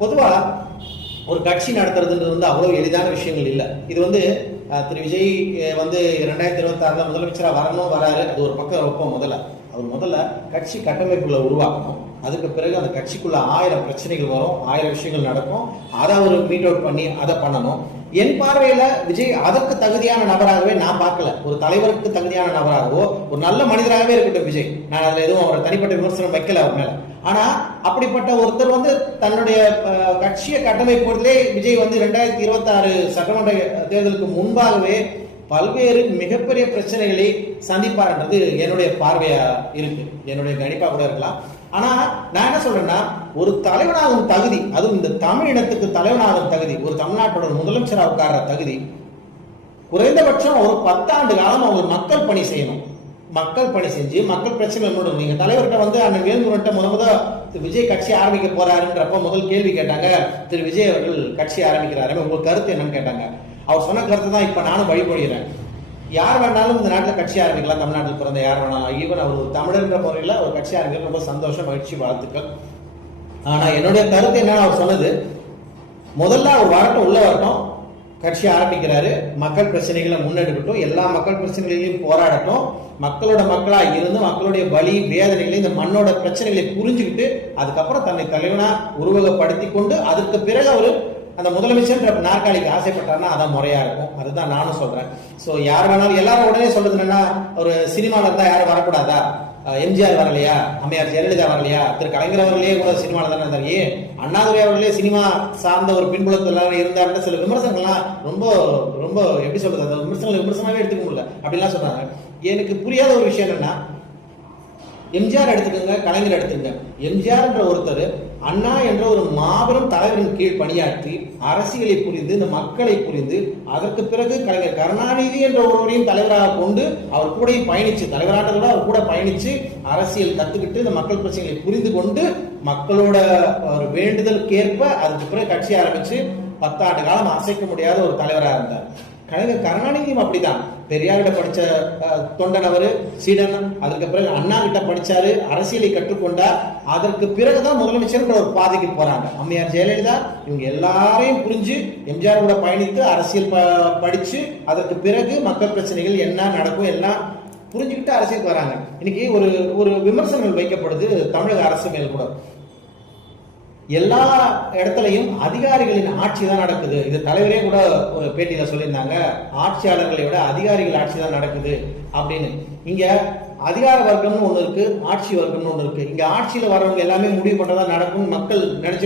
பொதுவா ஒரு கட்சி நடத்துறதுன்றது வந்து அவ்வளவு எளிதான விஷயங்கள் இல்லை. இது வந்து திரு விஜய் வந்து 2026 முதலமைச்சராக வரணும், வராரு, அது ஒரு பக்கம் வைப்போம். முதல்ல கட்சி கட்டமைப்புகளை உருவாக்கணும். அதுக்கு பிறகு அந்த கட்சிக்குள்ள 1000 பிரச்சனைகள் வரும், 1000 விஷயங்கள் நடக்கும். அதை அவர் மீட் அவுட் பண்ணி அதை பண்ணணும். என் பார்வையில விஜய் அதற்கு தகுதியான நபராகவே நான் பார்க்கல. ஒரு தலைவருக்கு தகுதியான நபராகவோ ஒரு நல்ல மனிதராகவே இருக்கட்டும் விஜய். நான் அதுல எதுவும் அவரை தனிப்பட்ட விமர்சனம் வைக்கல அவர் மேல. ஆனா அப்படிப்பட்ட ஒருத்தர் வந்து தன்னுடைய கட்சியை கட்டமைப்பதிலே விஜய் வந்து 2026 சட்டமன்ற தேர்தலுக்கு முன்பாகவே பல்வேறு மிகப்பெரிய பிரச்சனைகளை சந்திப்பார்ன்றது என்னுடைய பார்வையா இருக்கு, என்னுடைய கணிப்பா கூட இருக்கலாம். ஆனா நான் என்ன சொல்றேன்னா, ஒரு தலைவனாகும் தகுதி, அதுவும் இந்த தமிழ் இனத்துக்கு தலைவனாகும் தகுதி, ஒரு தமிழ்நாட்டோட முதலமைச்சராக உட்கார்ற தகுதி, குறைந்தபட்சம் ஒரு 10 ஆண்டு காலம் அவங்க மக்கள் பணி செய்யணும். மக்கள் பணி செஞ்சு மக்கள் பிரச்சனை. நீங்க தலைவர்கிட்ட வந்து அண்ணன் வேல்முருகன்ட்ட முத விஜய் கட்சி ஆரம்பிக்க போறாருன்றப்ப முதல் கேள்வி கேட்டாங்க, திரு விஜய் அவர்கள் கட்சி ஆரம்பிக்கிறாரு, உங்க கருத்து என்னன்னு கேட்டாங்க. அவர் சொன்ன கருத்து தான் இப்ப நானும் வழிபடுகிறேன். யார் வேணாலும் இந்த நாட்டில் கட்சி ஆரம்பிக்கலாம், தமிழ்நாட்டில் பிறந்த யார் வேணாலும். ஈவன் அவர் ஒரு தமிழர்ன்ற முறையில் ஒரு கட்சி ஆரம்பிக்க ரொம்ப சந்தோஷம், மகிழ்ச்சி, வாழ்த்துக்கள். ஆனா என்னுடைய கருத்து என்னன்னு அவர் சொன்னது, முதல்ல அவர் வரட்டும், உள்ள வரட்டும், கட்சி ஆரம்பிக்கிறாரு, மக்கள் பிரச்சனைகளை முன்னெடுக்கட்டும், எல்லா மக்கள் பிரச்சனைகளையும் போராடட்டும், மக்களோட மக்களா இருந்து மக்களுடைய வலி வேதனைகளை, இந்த மண்ணோட பிரச்சனைகளை புரிஞ்சுக்கிட்டு அதுக்கப்புறம் தன்னை தலைவனா உருவகப்படுத்தி கொண்டு அதுக்கு பிறகு அவரு அந்த முதலமைச்சர் நாற்காலிக்கு ஆசைப்பட்டார்னா அதான் முறையா இருக்கும். அதுதான் நானும் சொல்றேன். சோ யார் வேணாலும் எல்லாரும் உடனே சொல்றது என்னன்னா, ஒரு சினிமால இருந்தா யாரும் வரக்கூடாதா, எம்ஜிஆர் வரலையா, அம்மையார் ஜெயலலிதா வரலையா, திரு கலைஞர் அவர்களே கூட சினிமால தானே இருந்தார், ஏன் அண்ணாதுரை அவர்களே சினிமா சார்ந்த ஒரு பின்புலத்துல இருந்தாருன்னு சில விமர்சனங்கள்லாம் ரொம்ப ரொம்ப எப்படி சொல்றது, அந்த விமர்சனமாவே எடுத்துக்க முடியல அப்படின்லாம் சொல்றாங்க. எனக்கு புரியாத ஒரு விஷயம் என்னன்னா, எம்ஜிஆர் எடுத்துக்கோங்க, கலைஞர் எடுத்துக்கங்க. எம்ஜிஆர் என்ற ஒருத்தர் அண்ணா என்ற ஒரு மாபெரும் தலைவரின் கீழ் பணியாற்றி அரசியலை புரிந்து, இந்த மக்களை புரிந்து, அதற்கு பிறகு கலைஞர் கருணாநிதி என்ற ஒருவரையும் தலைவராக கொண்டு அவர் கூட பயணிச்சு, தலைவராக அவர் கூட பயணிச்சு அரசியல் கத்துக்கிட்டு இந்த மக்கள் பிரச்சனைகளை புரிந்து கொண்டு மக்களோட ஒரு வேண்டுதலுக்கேற்ப அதுக்கு பிறகு கட்சி ஆரம்பிச்சு 10 ஆண்டு காலம் அசைக்க முடியாத ஒரு தலைவராக இருந்தார். கலைஞர் கருணாநிதியும் அப்படிதான். பெரியார்கிட்ட படிச்ச தொண்டன் அவரு, சீடன். அதற்கு பிறகு அண்ணா கிட்ட படிச்சாரு, அரசியலை கற்றுக்கொண்டார். அதற்கு பிறகுதான் முதலமைச்சர் ஒரு பாதைக்கு போறாங்க. அம்மையார் ஜெயலலிதா இவங்க எல்லாரையும் புரிஞ்சு எம்ஜிஆர் கூட பயணித்து அரசியல் படிச்சு அதற்கு பிறகு மக்கள் பிரச்சனைகள் என்ன நடக்கும் எல்லாம் புரிஞ்சுக்கிட்டு அரசியலுக்கு வராங்க. இன்னைக்கு ஒரு விமர்சனங்கள் வைக்கப்படுது தமிழக அரசு மேல் கூட. எல்லா இடத்துலையும் அதிகாரிகளின் ஆட்சி தான் நடக்குது. இது தலைவரே கூட ஒரு பேட்டியில சொல்லியிருந்தாங்க, ஆட்சியாளர்களை விட அதிகாரிகள் ஆட்சி தான் நடக்குது அப்படின்னு. இங்க அதிகார வர்க்கம்னு ஒண்ணு இருக்கு, ஆட்சி வர்க்கம்னு ஒண்ணு இருக்கு. இங்க ஆட்சியில வர்றவங்க எல்லாமே முடிவு பண்ணதான் நடக்கும் மக்கள் நினைச்சிட்டு